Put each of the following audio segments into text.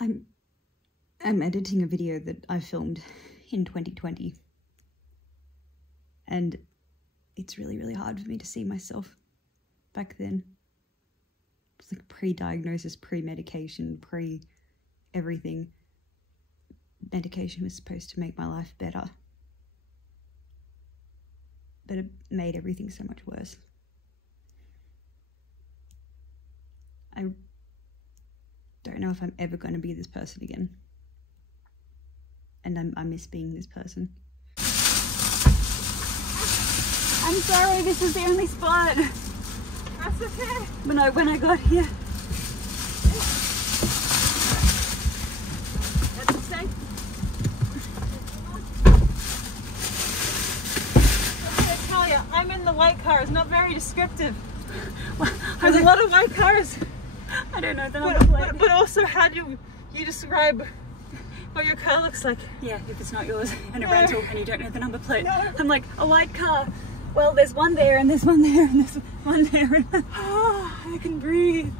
I'm editing a video that I filmed in 2020, and it's really, really hard for me to see myself back then. It's like pre-diagnosis, pre-medication, pre-everything. Medication was supposed to make my life better, but it made everything so much worse. I don't know if I'm ever going to be this person again. And I miss being this person. I'm sorry, this is the only spot. That's okay. When I got here. That's safe. I tell you, I'm in the white car. It's not very descriptive. There's a lot of white cars. I don't know the number plate. But also, how do you describe what your car looks like? Yeah, if it's not yours and a rental and you don't know the number plate. No. I'm like, a white car. Well, there's one there and there's one there and there's one there. I can breathe.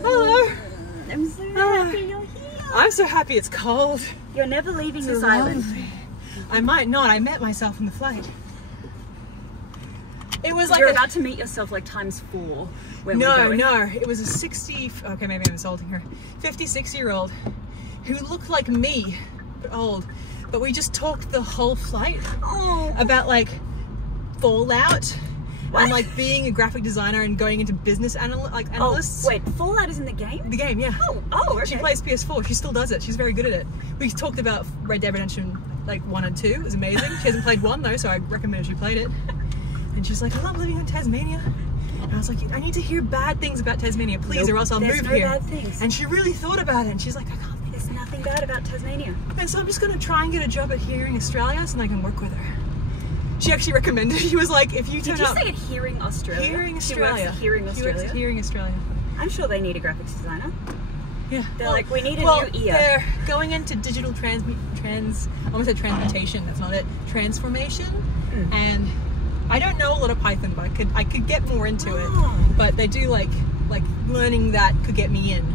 Hello. I'm so happy you're here. I'm so happy it's cold. You're never leaving this Lovely. island. I might not. I met myself in the flight. It was like you're about to meet yourself like times 4. No, it was a 60, okay, maybe I'm insulting her, 56-year-old who looked like me, but old. But we just talked the whole flight about like Fallout and like being a graphic designer and going into business analysts. Oh, wait, Fallout is in the game? The game, yeah. Oh, okay. She plays PS4. She still does it. She's very good at it. We talked about Red Dead Redemption like 1 and 2. It was amazing. She hasn't played 1 though, so I recommend she played it. And she's like, I love living in Tasmania. And I was like, I need to hear bad things about Tasmania, please, or else I'll move here. Bad things. And she really thought about it, and she's like, I can't. There's nothing bad about Tasmania. And so I'm just gonna try and get a job at Hearing Australia so I can work with her. She actually recommended. She was like, if you turn up. Did you say at Hearing Australia? Hearing Australia. She works at Hearing Australia. She works at Hearing Australia. I'm sure they need a graphics designer. Yeah. They're like, we need a new ear. They're going into digital I almost said transmutation, that's not it. Transformation. And I don't know a lot of Python, but I could get more into it. But they do like learning that could get me in.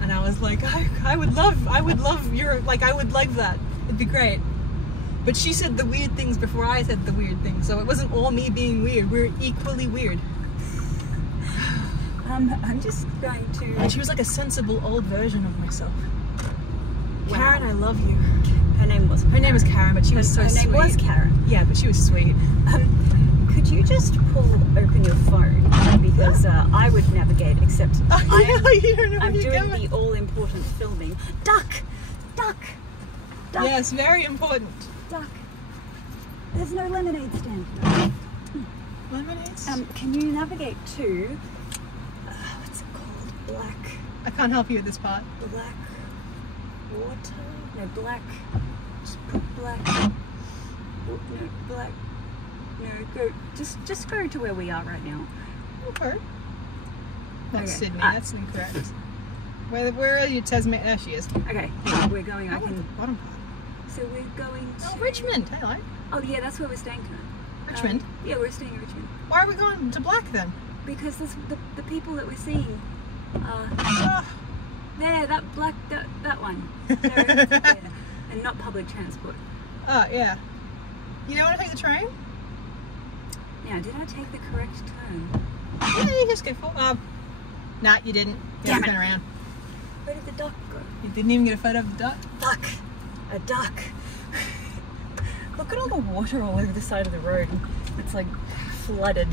And I was like, I would love that. It'd be great. But she said the weird things before I said the weird things, so it wasn't all me being weird. We're equally weird. I'm just going to. And she was like a sensible old version of myself. Wow. Karen, I love you. Her name was. Her name was Karen, but she was so sweet. Her name was Karen. Yeah, but she was sweet. Could you just open your phone, because I would navigate, except I'm doing the all-important filming. Duck! Yes, very important. Duck. There's no lemonade stand. Lemonades? Can you navigate to, what's it called? Black. I can't help you at this part. Black water? No, black. No, go. Just go to where we are right now. Okay. That's Okay. Sydney. That's incorrect. Where are you, Tasmania? There she is. Okay, yeah, we're going. I can. Bottom part. So we're going to Richmond. Hello. Oh yeah, that's where we're staying tonight. Richmond. Yeah, we're staying in Richmond. Why are we going to Black then? Because the people that we're seeing. There, that black, that one. There, and not public transport. Oh yeah. You don't want to take the train? Now, did I take the correct turn? Yeah, you just go for. Nah, you didn't. You Damn turn it. around. Where did the duck go? You didn't even get a photo of the duck. Duck. A duck. Look at all the water all over the side of the road. It's like flooded.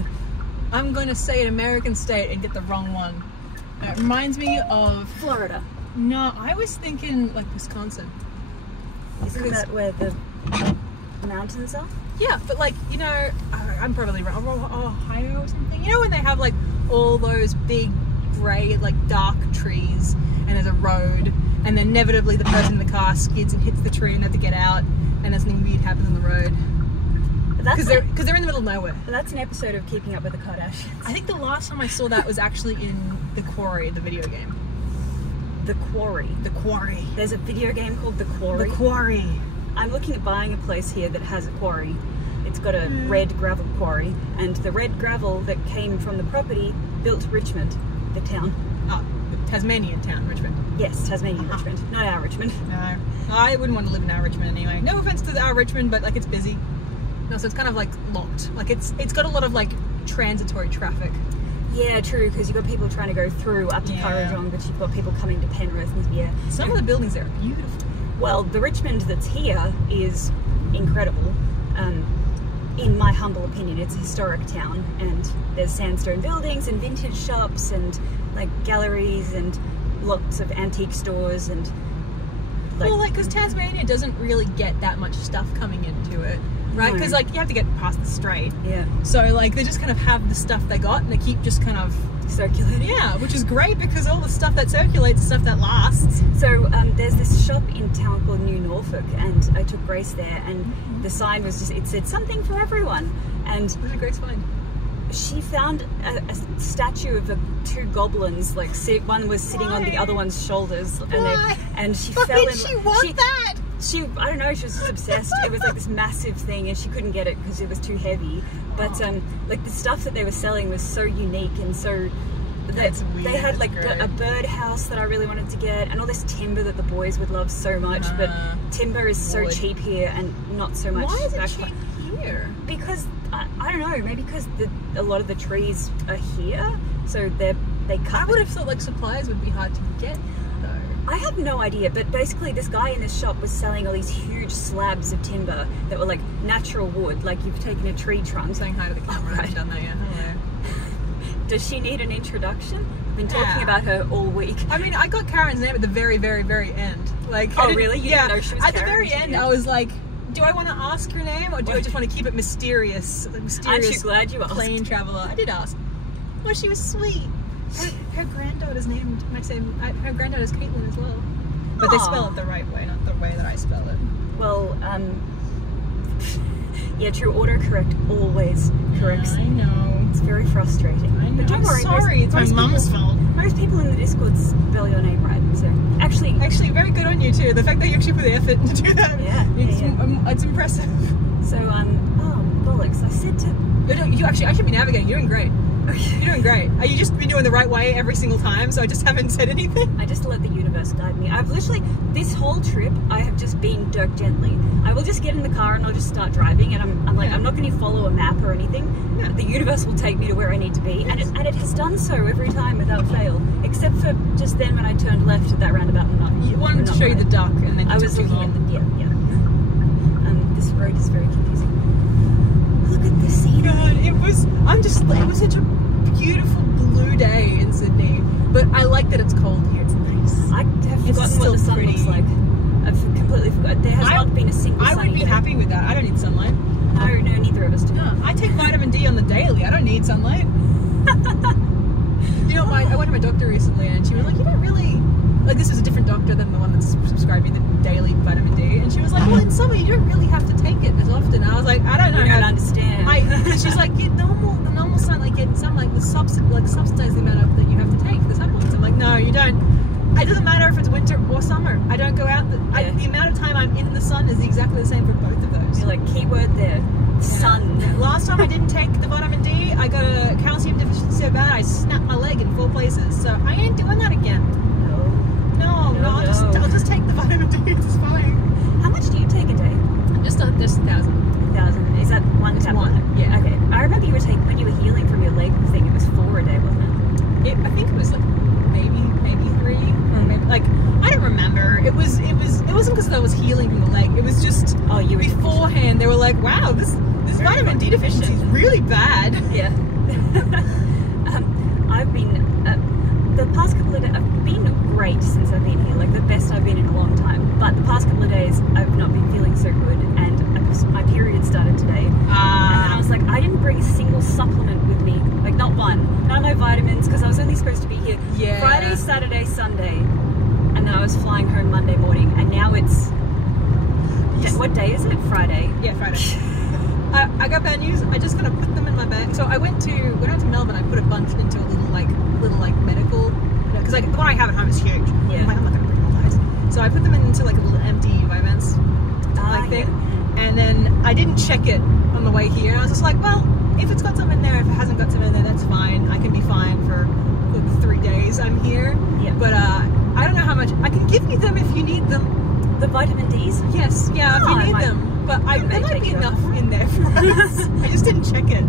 I'm going to say an American state and get the wrong one. It reminds me of Florida. No, I was thinking like Wisconsin. Isn't that where the mountains are? Yeah, but like, you know, I'm probably wrong. Ohio or something. You know when they have like all those big grey, like dark trees and there's a road and then inevitably the person in the car skids and hits the tree and they have to get out and then something weird happens on the road. Because they're in the middle of nowhere. That's an episode of Keeping Up with the Kardashians. I think the last time I saw that was actually in The Quarry, the video game. The Quarry. The Quarry. There's a video game called The Quarry. The Quarry. I'm looking at buying a place here that has a quarry. It's got a red gravel quarry, and the red gravel that came from the property built Richmond, the town. Oh, Tasmanian town, Richmond. Yes, Tasmanian Richmond, not our Richmond. No, I wouldn't want to live in our Richmond anyway. No offense to our Richmond, but like it's busy. No, so it's kind of like locked. Like it's got a lot of like transitory traffic. Yeah, true, because you've got people trying to go through up to Currajong, but you've got people coming to Penrith. And some of the buildings there are beautiful. Well, the Richmond that's here is incredible. In my humble opinion, it's a historic town, and there's sandstone buildings and vintage shops and like galleries and lots of antique stores and because Tasmania doesn't really get that much stuff coming into it, right? Because like you have to get past the strait. Yeah. So like they just kind of have the stuff they got, and they keep just kind of circulating. Yeah, which is great because all the stuff that circulates is stuff that lasts. So there's this shop in town called New Norfolk, and I took Grace there, and the sign was just, it said something for everyone. And what did Grace find? She found a statue of two goblins, like one was sitting on the other one's shoulders, and she fell in. She want that? I don't know, she was just obsessed. It was like this massive thing, and she couldn't get it because it was too heavy. But like the stuff that they were selling was so unique and so. They had like a birdhouse that I really wanted to get, and all this timber that the boys would love so much. But timber is so cheap here, and not so much. Why is it cheap here? Because I don't know. Maybe because a lot of the trees are here, so they cut. I would have thought like supplies would be hard to get. I have no idea, but basically this guy in this shop was selling all these huge slabs of timber that were like natural wood, like you've taken a tree trunk. I'm saying hi to the camera. Oh, right. I've done that, yeah. Hello. Does she need an introduction? I've been talking about her all week. I mean, I got Karen's name at the very, very, very end. Like, oh really? You didn't know she was at Karen? The very end, I was like, do I want to ask your name, or do I just want to keep it mysterious? Like, mysterious. Aren't you glad you asked? Plane traveler. I did ask. Well, she was sweet. Her granddaughter's named. Her granddaughter's Caitlyn as well. But they spell it the right way, not the way that I spell it. Well, yeah, true. Autocorrect always corrects. I know. It's very frustrating. I know. But don't worry. Sorry, it's my mum's fault. Most people in the Discord spell your name right. So actually, very good on you too. The fact that you actually put the effort to do that. It's impressive. So bollocks! I said to you actually, I should be navigating. You're doing great. You're doing great. Are you just been doing the right way every single time? So I just haven't said anything. I just let the universe guide me. I've literally this whole trip I have just been Dirk Gently. I will just get in the car and I'll just start driving, and I'm like I'm not going to follow a map or anything. Yeah. The universe will take me to where I need to be, and it has done so every time without fail, except for just then when I turned left at that roundabout. You wanted to show you the duck, and then I was looking at the this road is very confusing. Look at the scenery. God, it was such a beautiful blue day in Sydney, but I like that it's cold here. It's nice. I have forgotten what the sun looks like. I've completely forgotten. There has not been a single I would be happy with that. I don't need sunlight. No, neither of us do. No, I take vitamin D on the daily. I don't need sunlight. You know, I went to my doctor recently, and she was like, you don't really... Like, this is a different doctor than the one that's prescribing the daily vitamin D. And she was like, well, in summer, you don't really have to take it as often. And I was like, I don't know. I don't understand. She's like, the normal sunlight, get sunlight with subsidize the amount of that you have to take the supplements. I'm like, no, you don't. It doesn't matter if it's winter or summer. I don't go out. The amount of time I'm in the sun is exactly the same for both of those. You're like, keyword there, sun. Yeah. Last time I didn't take the vitamin D, I got a calcium deficiency so bad I snapped my leg in 4 places. So I ain't doing that again. No, I'll just take the vitamin D. It's fine. How much do you take a day? Just 1,000. 1,000. Is that one tablet? Yeah. Okay. I remember you were taking when you were healing from your leg thing. It was 4 a day, wasn't it? I think it was like maybe 3, or maybe like I don't remember. It wasn't because I was healing from the leg. It was just you were beforehand. They were like, wow, this vitamin D deficiency is really bad. Yeah. I've been the past couple of days. I've been great since I've been here, like the best I've been in a long time. But the past couple of days, I've not been feeling so good, and my period started today. And then I was like, I didn't bring a single supplement with me, like not one. None of my vitamins, because I was only supposed to be here Friday, Saturday, Sunday, and then I was flying home Monday morning. And now it's what day is it? Friday. Yeah, Friday. I got bad news. I just gotta put them in my bag. So I went to Melbourne. I put a bunch into a little medical, because the one I have at home is huge. Yeah. I'm not gonna bring all those. So I put them into like a little empty Vivance thing, and then I didn't check it on the way here. I was just like, well, if it's got some in there, if it hasn't got some in there, that's fine. I can be fine for the 3 days I'm here. Yeah. you them if you need them. The vitamin D's? Yes, yeah, if you need them. But there might be enough in there for us. I just didn't check it.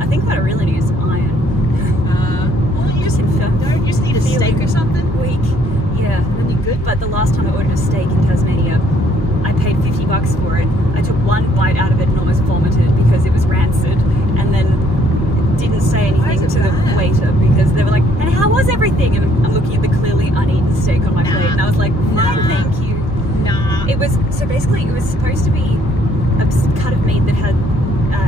I think what I really need is iron. Well, you just don't you just need a steak or something? Weak. Yeah. Then you're good. But the last time I ordered a steak in Tasmania, I paid $50 for it. I took one bite out of it and almost vomited because it was rancid, and then didn't say anything to the waiter because they were like, "And how was everything?" And I'm looking at the clearly uneaten steak on my plate, and I was like, "Fine, thank you." Nah. It was basically it was supposed to be a cut of meat that had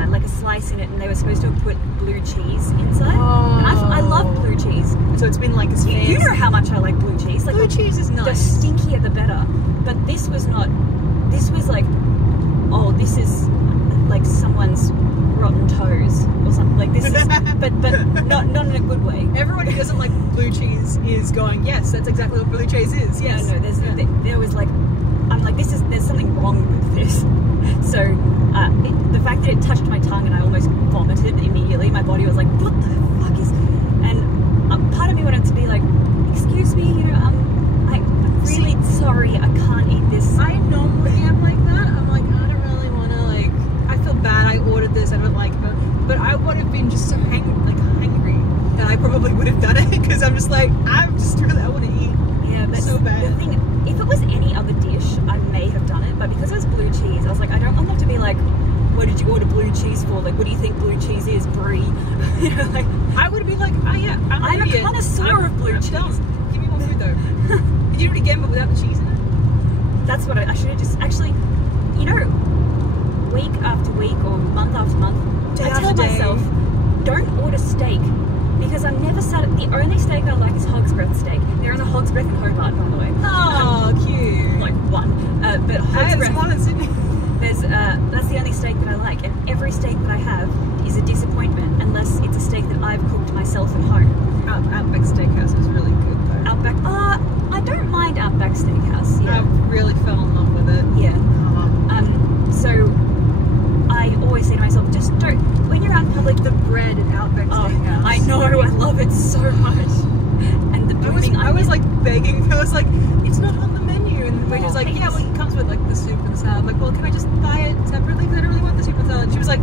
like a slice in it, and they were supposed to have put blue cheese inside. Oh. And I love blue cheese. So it's been like You know how much I like blue cheese. Like blue cheese is nice. The stinkier the better. But this was not. This was like, oh, this is like someone's rotten toes or something. Like this is, but not in a good way. Everyone who doesn't like blue cheese is going, yes, that's exactly what blue cheese is. Yes. No, there was like, I'm like, there's something wrong with this. So the fact that it touched my tongue and I almost vomited immediately, my body was like, what the fuck is? And part of me wanted to be like, excuse me, you know, I'm really sorry, I can't eat this. I normally am like that. I'm like, I don't really want to, like, I feel bad I ordered this, I don't like it, but I would have been just so hungry that I probably would have done it, because I'm just like, I want to eat. Yeah, that's so bad. The thing, if it was any other dish, I may have done it, but because it was blue cheese, I was like, I don't want them to be like, what did you order blue cheese for? Like, what do you think blue cheese is, brie? You know, like, I would be like, oh yeah, I'm a connoisseur of blue cheese. Done. Give me more food though. Can you do it again, but without the cheese in it? That's what I should have just, actually, you know, week after week or month after month, I tell myself, don't order steak, because I'm never the only steak I like is hog's breath steak. They're in the hog's breath in Hobart, by the way. Oh, cute. Like one. But hog's breath. One in Sydney. That's the only steak that I like, and every steak that I have is a disappointment unless it's a steak that I've cooked myself at home. Outback Steakhouse is really good though. Outback, I don't mind Outback Steakhouse. Yeah. I really fell in love with it. Yeah. So I always say to myself, just don't, when you're out in public, The bread at Outback Steakhouse. I know, I love it so much. And I was like begging, I was like, it's not on the menu, and the waiter's like, yeah, well, it comes with like the soup and the salad. I'm like, well, can I just buy it separately, because I don't really want the soup and salad. She was like,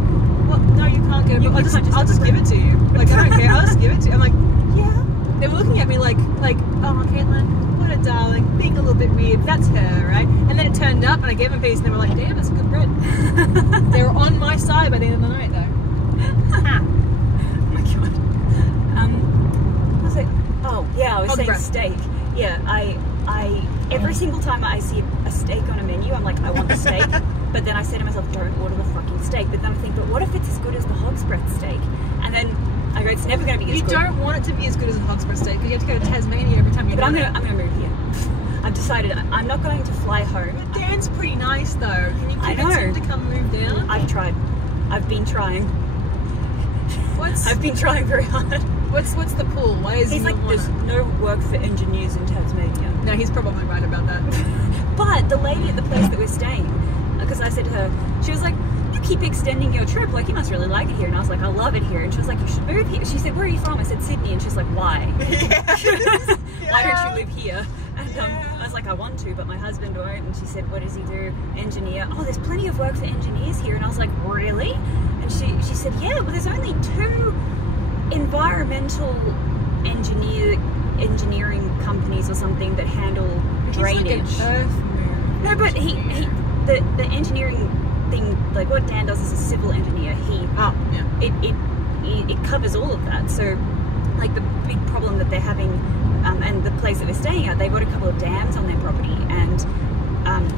well, no, you can't go, but I'll just give it to you. Like, I don't care, I'll just give it to you. I'm like, yeah. They were looking at me like, oh, Caitlyn, what a darling, being a little bit weird, that's her, right? And then it turned up, and I gave them a piece, and they were like, damn, that's good bread. They were on my side by the end of the night, though. Oh my god. I was saying steak. Yeah, I every single time I see a steak on a menu, I'm like, I want the steak. But then I say to myself, don't order the fucking steak. But then I think, but what if it's as good as the hog's breath steak? And then I go, it's never going to be as good. You don't want it to be as good as a hog's breath steak, because you have to go to Tasmania every time you. But I'm gonna move here. I've decided I'm not going to fly home. But Dan's pretty nice though. Can you convince him to come move down? I've tried. I've been trying. I've been trying very hard. What's the pull? Why is he like, there's no work for engineers in Tasmania. No, he's probably right about that. But the lady at the place that we're staying, because I said to her, she was like, you keep extending your trip, like, you must really like it here. And I was like, I love it here. And she was like, you should move here. She said, where are you from? I said, Sydney. And she's like, why? Why don't you live here? And I was like, I want to, but my husband won't. And she said, what does he do? Engineer. Oh, there's plenty of work for engineers here. And I was like, really? And she said, yeah, well, there's only 2 environmental engineering companies or something that handle drainage. Like an earth move. No, but the engineering thing, like what Dan does as a civil engineer, it covers all of that. So like the big problem that they're having, and the place that we're staying at, they've got a couple of dams on their property, and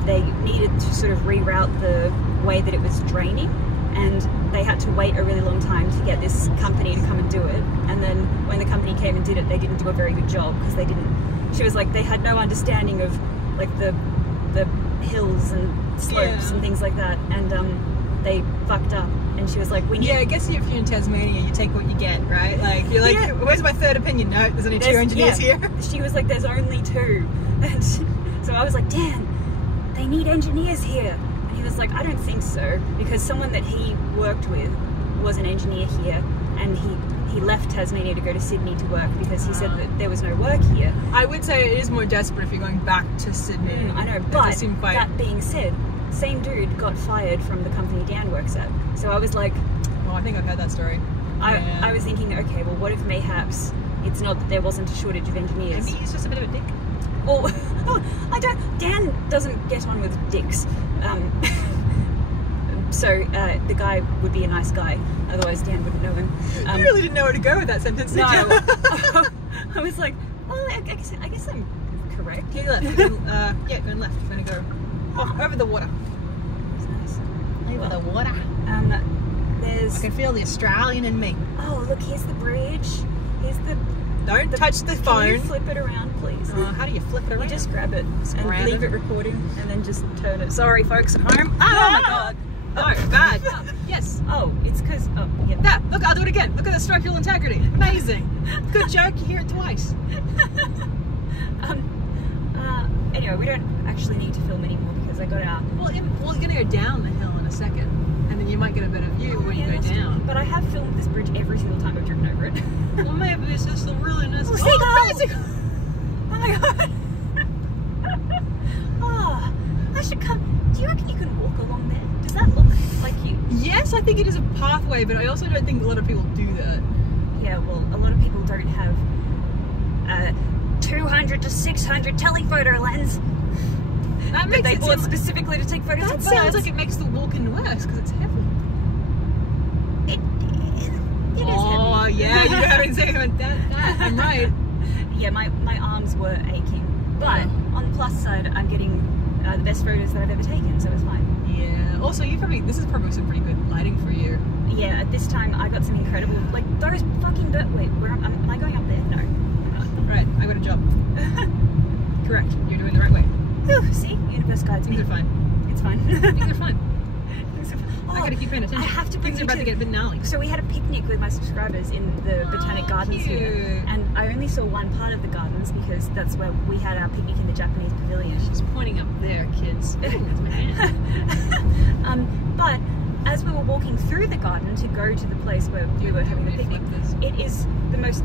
they needed to sort of reroute the way that it was draining, and they had to wait a really long time to get this company to come and do it. And then when the company came and did it, they didn't do a very good job, because they didn't, she was like, they had no understanding of like the hills and slopes and things like that, and they fucked up. And she was like, we need... Yeah, I guess if you're in Tasmania, you take what you get, right? Like, you're like, where's my third opinion? No, there's only 2 engineers here. She was like, there's only 2. And so I was like, Dan, they need engineers here. And he was like, I don't think so, because someone that he worked with was an engineer here, and he he left Tasmania to go to Sydney to work because he said that there was no work here. I would say it is more desperate if you're going back to Sydney. I know, That but does seem quite... that being said, same dude got fired from the company Dan works at. So I was like, Oh, I think I've heard that story. I was thinking, okay, well, what if mayhaps it's not that there wasn't a shortage of engineers? Maybe he's just a bit of a dick. Well, Dan doesn't get on with dicks. So the guy would be a nice guy, otherwise Dan wouldn't know him. You really didn't know where to go with that sentence, did No, you? I was like, well, I guess I'm correct. Yeah, left. Going left. We're going to go over the water. That's nice. Over the water. There's... I can feel the Australian in me. Oh, look, here's the bridge. Here's the... Don't touch the Can phone. you flip it around, please? How do you flip it around? You just grab it and grab leave it. it recording and then just turn it. Sorry, folks at home. Oh my god. No, bad. Yes. Oh, it's because... Oh, yeah. That. Look, I'll do it again. Look at the structural integrity. Amazing. Good joke. You hear it twice. Anyway, we don't actually need to film anymore because I got out. Well, you're going to go down the hill in a second. And then you might get a better view when you go that's down. true. But I have filmed this bridge every single time I've driven over it. Well, maybe it's just a really nice... seagull! Oh my god! Oh, I should come. Do you reckon you can walk along there? Does that look like you? Yes, I think it is a pathway, but I also don't think a lot of people do that. Yeah, well, a lot of people don't have 200 to 600 telephoto lens That that makes they it bought seem- specifically to take photos That of sounds birds. like it makes the walking worse because it's heavy. It is Oh, heavy. yeah, you haven't said that. I'm right. Yeah, my arms were aching. But on the plus side, I'm getting the best photos that I've ever taken, so it's fine. Yeah. Also, this is probably some pretty good lighting for you. Yeah, at this time I got some incredible, like those fucking bird. Wait, where am I going up there? No. Right, I got a job. Correct. You're doing the right way. Whew, see, universe guides me. Things are fine. It's fine. Things are fine. Oh, I gotta keep paying attention. I have to bring Things are you about to- to get a bit gnarly. So we had a picnic with my subscribers in the Botanic Gardens here, cute. and I only saw one part of the gardens because that's where we had our picnic in the Japanese pavilion. She's pointing up there, kids. Ooh, that's my hand. But as we were walking through the garden to go to the place where we were having the Let me picnic, flip this. it is the most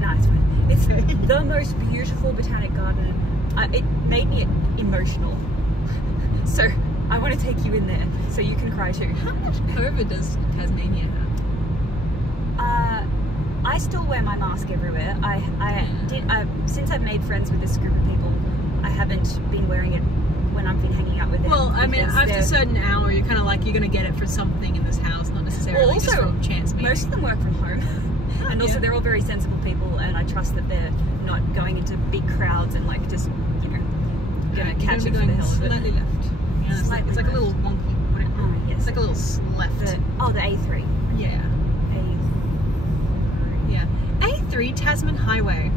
It's the most beautiful botanic garden. It made me emotional. So I want to take you in there so you can cry too. How much COVID does Tasmania have? I still wear my mask everywhere. Since I've made friends with this group of people, I haven't been wearing it when I've been hanging out with them. Well, I mean, because after they're- a certain hour, you're kind of like, you're going to get it for something in this house, not necessarily Well, just also, from chance meeting. most of them work from home. And also yeah. they're all very sensible people, and I trust that they're not going into big crowds and like just, gonna catch it for the hell of it. Slightly left. Yeah, it's like a little wonky. Whatever. Oh, yes. It's like a little left. The A3. Yeah. A3. Yeah. A3 Tasman Highway.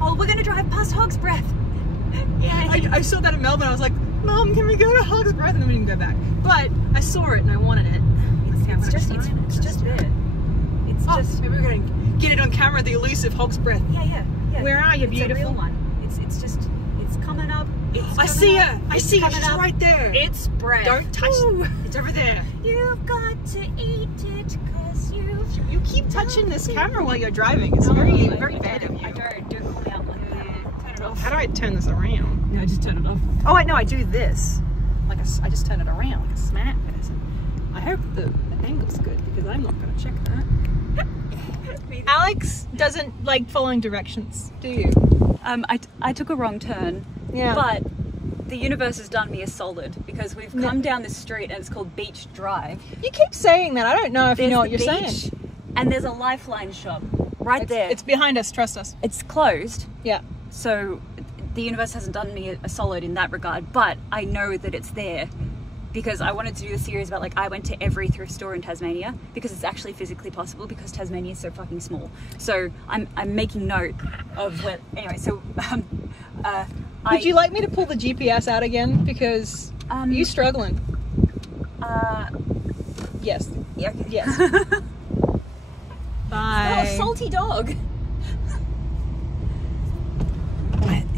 Oh, we're gonna drive past Hog's Breath. Yay. I saw that in Melbourne. I was like, Mom, can we go to Hog's Breath? And then we didn't go back. But I saw it and I wanted it. It's just there. It's Oh, just maybe we're going to get it on camera, the elusive Hog's Breath. yeah. Where are you, It's beautiful? a real one. It's coming up. I see her. I see her. She's right there. It's breath. Don't touch Ooh. it. It's over there. You've got to eat it because You keep touching this camera while you're driving. It's very bad of you. I don't call me out like that. Turn it off. How do I turn this around? No, just turn it off. Oh wait, no, I do this. I just turn it around like a smart person. I hope the angle's good because I'm not going to check that. Alex doesn't like following directions, do you? I took a wrong turn. Yeah. But the universe has done me a solid because we've come down this street and it's called Beach Drive. You keep saying that. I don't know if you know what you're There's the saying. beach, and there's a Lifeline shop right there. It's behind us. Trust us. It's closed, Yeah. so the universe hasn't done me a solid in that regard. But I know that it's there because I wanted to do a series about I went to every thrift store in Tasmania because it's actually physically possible because Tasmania is so fucking small. So I'm making note of where. Anyway, so Would you like me to pull the GPS out again? Because are you struggling? Yes. Yeah, okay. Yes. Oh, Bye. a salty dog.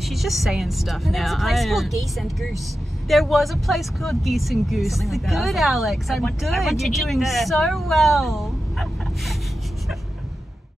She's just saying stuff And now. there's a place called Geese and Goose. There was a place called Geese and Goose. Something like that. I was Good, like, Alex. I I'm want good. to You're eat doing there. so well.